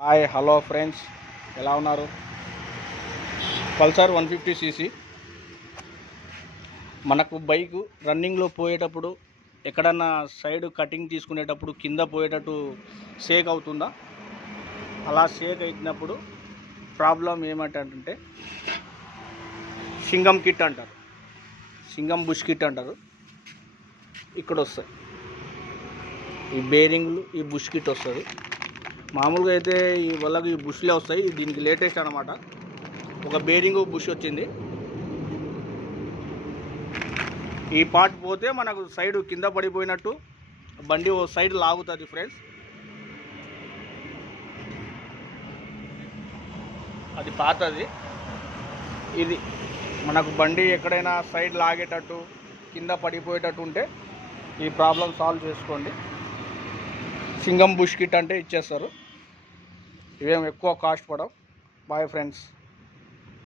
Hi hello friends. ఎలా ఉన్నారు? Pulsar one fifty CC. మనకు బైక్ రన్నింగ్లో పోయేటప్పుడు ఎక్కడన్నా సైడ్ కటింగ్ తీసుకునేటప్పుడు కింద పోయేటట్టు షేక్ అవుతుందా? అలా షేక్ అయినప్పుడు ప్రాబ్లం ఏమంటే సింగం కిట్ అంటారు. సింగం బుష్ కిట్ అంటారు. ఇక్కడ వస్తాయి ఈ బేరింగ్లు ఈ బుష్ కిట్ వస్తుంది. మామూలుగా అయితే ఈ వాళ్ళకి ఈ బుష్లే వస్తాయి. దీనికి లేటెస్ట్ అనమాట ఒక బేరింగ్ బుష్ వచ్చింది. ఈ పార్ట్ పోతే మనకు సైడ్ కింద పడిపోయినట్టు బండి ఓ సైడ్ లాగుతుంది ఫ్రెండ్స్ అది పాతది. ఇది మనకు బండి ఎక్కడైనా సైడ్ లాగేటట్టు కింద పడిపోయేటట్టు ఉంటే ఈ ప్రాబ్లం సాల్వ్ చేసుకోండి. సింగం బుష్ కిట్ అంటే ఇచ్చేస్తారు. ఇవేం ఎక్కువ కాస్ట్ పడవు. Bye friends